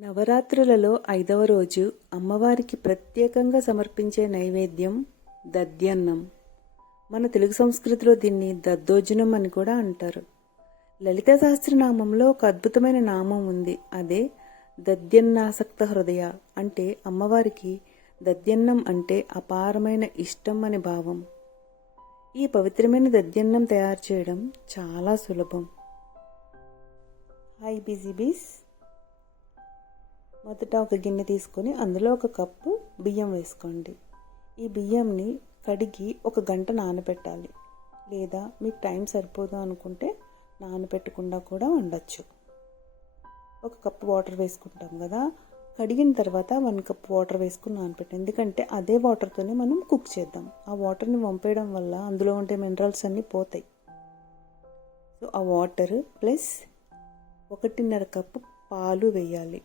నవరాత్రులలో ఐదవ రోజు అమ్మవారికి ప్రత్యేకంగా సమర్పించే నైవేద్యం దద్యన్నం మన తెలుగు సంస్కృతిలో దీన్ని దద్దోజనం అని కూడా అంటారు. లలిత సహస్రనామంలో ఒక అద్భుతమైన నామం ఉంది. అదే దద్యన్నాసక్త హృదయ. అంటే అమ్మవారికి దద్యన్నం అంటే అపారమైన ఇష్టం అని భావం. ఈ పవిత్రమైన దద్యన్నం తయారు చేయడం చాలా సులభం. హాయ్ బిజీ బీస్ మొదట ఒక గిన్నె తీసుకొని అందులో ఒక కప్పు బియ్యం వేసుకోండి. ఈ బియ్యంని కడిగి ఒక గంట నానబెట్టాలి. లేదా మీకు టైం సరిపోదు అనుకుంటే నానబెట్టకుండా కూడా వండచ్చు. ఒక కప్పు వాటర్ వేసుకుంటాం కదా. కడిగిన తర్వాత వన్ కప్ వాటర్ వేసుకుని నానబెట్టాం ఎందుకంటే అదే వాటర్తోనే మనం కుక్ చేద్దాం. ఆ వాటర్ని వంపేయడం వల్ల అందులో ఉండే మినరల్స్ అన్నీ పోతాయి. సో ఆ వాటర్ ప్లస్ ఒకటిన్నర కప్పు పాలు వేయాలి.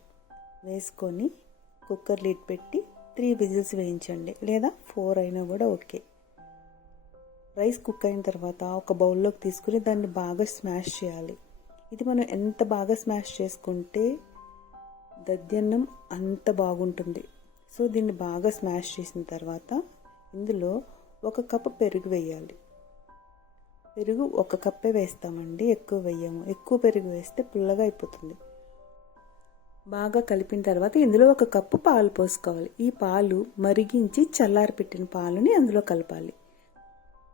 వేసుకొని కుక్కర్ లిడ్ పెట్టి త్రీ విజిల్స్ వేయించండి. లేదా ఫోర్ అయినా కూడా ఓకే. రైస్ కుక్ అయిన తర్వాత ఒక బౌల్లోకి తీసుకుని దాన్ని బాగా స్మాష్ చేయాలి. ఇది మనం ఎంత బాగా స్మాష్ చేసుకుంటే దద్యన్నం అంత బాగుంటుంది. సో దీన్ని బాగా స్మాష్ చేసిన తర్వాత ఇందులో ఒక కప్పు పెరుగు వేయాలి. పెరుగు ఒక కప్పే వేస్తామండి. ఎక్కువ వేయము. ఎక్కువ పెరుగు వేస్తే పుల్లగా అయిపోతుంది. బాగా కలిపిన తర్వాత ఇందులో ఒక కప్పు పాలు పోసుకోవాలి. ఈ పాలు మరిగించి చల్లారి పెట్టిన పాలుని అందులో కలపాలి.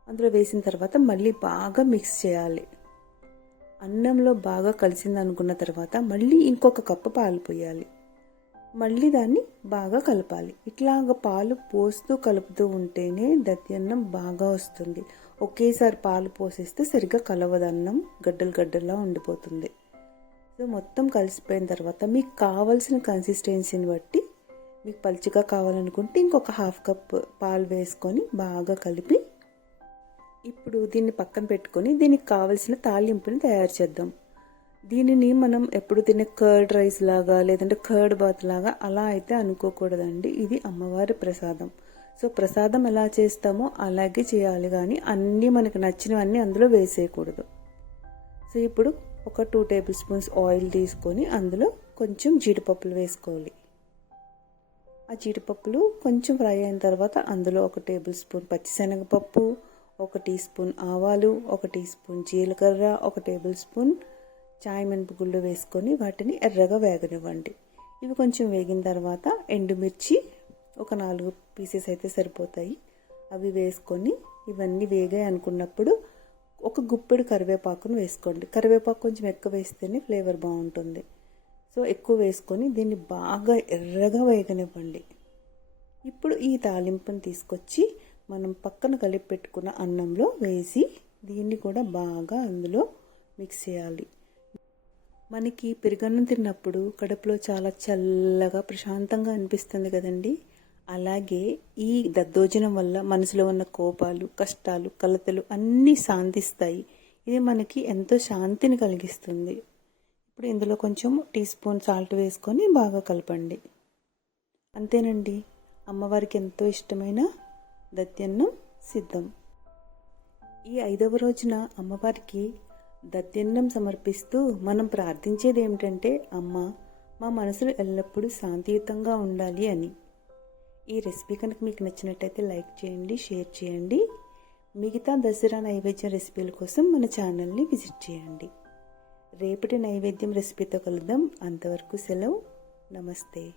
అందులో వేసిన తర్వాత మళ్ళీ బాగా మిక్స్ చేయాలి. అన్నంలో బాగా కలిసింది అనుకున్న తర్వాత మళ్ళీ ఇంకొక కప్పు పాలు పోయాలి. మళ్ళీ దాన్ని బాగా కలపాలి. ఇట్లాగ పాలు పోస్తూ కలుపుతూ ఉంటేనే దత్యన్నం బాగా వస్తుంది. ఒకేసారి పాలు పోసేస్తే సరిగ్గా కలవదు అన్నం గడ్డలు గడ్డల్లా ఉండిపోతుంది. సో మొత్తం కలిసిపోయిన తర్వాత మీకు కావాల్సిన కన్సిస్టెన్సీని బట్టి మీకు పలుచగా కావాలనుకుంటే ఇంకొక హాఫ్ కప్ పాలు వేసుకొని బాగా కలిపి ఇప్పుడు దీన్ని పక్కన పెట్టుకొని దీనికి కావలసిన తాలింపుని తయారు చేద్దాం. దీనిని మనం ఎప్పుడు తినే కర్డ్ రైస్ లాగా లేదంటే కర్డ్ బాత్ లాగా అలా అయితే అనుకోకూడదండి. ఇది అమ్మవారి ప్రసాదం. సో ప్రసాదం ఎలా చేస్తామో అలాగే చేయాలి కానీ అన్నీ మనకు నచ్చినవన్నీ అందులో వేసేయకూడదు. సో ఇప్పుడు ఒక టూ టేబుల్ స్పూన్స్ ఆయిల్ తీసుకొని అందులో కొంచెం జీడిపప్పులు వేసుకోవాలి. ఆ జీడిపప్పులు కొంచెం ఫ్రై అయిన తర్వాత అందులో ఒక టేబుల్ స్పూన్ పచ్చిశనగపప్పు ఒక టీ స్పూన్ ఆవాలు ఒక టీ స్పూన్ జీలకర్ర ఒక టేబుల్ స్పూన్ చాయ్ మినపగుళ్ళు వేసుకొని వాటిని ఎర్రగా వేగనివ్వండి. ఇవి కొంచెం వేగిన తర్వాత ఎండుమిర్చి ఒక నాలుగు పీసెస్ అయితే సరిపోతాయి. అవి వేసుకొని ఇవన్నీ వేగాయి అనుకున్నప్పుడు ఒక గుప్పెడు కరివేపాకును వేసుకోండి. కరివేపాకు కొంచెం ఎక్కువ వేస్తేనే ఫ్లేవర్ బాగుంటుంది. సో ఎక్కువ వేసుకొని దీన్ని బాగా ఎర్రగా వేగనివ్వండి. ఇప్పుడు ఈ తాలింపుని తీసుకొచ్చి మనం పక్కన కలిపి పెట్టుకున్న అన్నంలో వేసి దీన్ని కూడా బాగా అందులో మిక్స్ చేయాలి. మనకి పెరుగన్నం తిన్నప్పుడు కడుపులో చాలా చల్లగా ప్రశాంతంగా అనిపిస్తుంది కదండీ? అలాగే ఈ దద్దోజనం వల్ల మనసులో ఉన్న కోపాలు కష్టాలు కలతలు అన్నీ శాంతిస్తాయి ఇది మనకి ఎంతో శాంతిని కలిగిస్తుంది. ఇప్పుడు ఇందులో కొంచెం టీ స్పూన్ సాల్ట్ వేసుకొని బాగా కలపండి. అంతేనండి. అమ్మవారికి ఎంతో ఇష్టమైన దత్యన్నం సిద్ధం. ఈ ఐదవ రోజున అమ్మవారికి దత్యన్నం సమర్పిస్తూ మనం ప్రార్థించేది ఏమిటంటే అమ్మ మా మనసులు ఎల్లప్పుడూ శాంతియుతంగా ఉండాలి అని. ఈ రెసిపీ కనుక మీకు నచ్చినట్టయితే లైక్ చేయండి షేర్ చేయండి. మిగతా దసరా నైవేద్యం రెసిపీల కోసం మన ఛానల్ని విజిట్ చేయండి. రేపటి నైవేద్యం రెసిపీతో కలుద్దాం. అంతవరకు సెలవు. నమస్తే.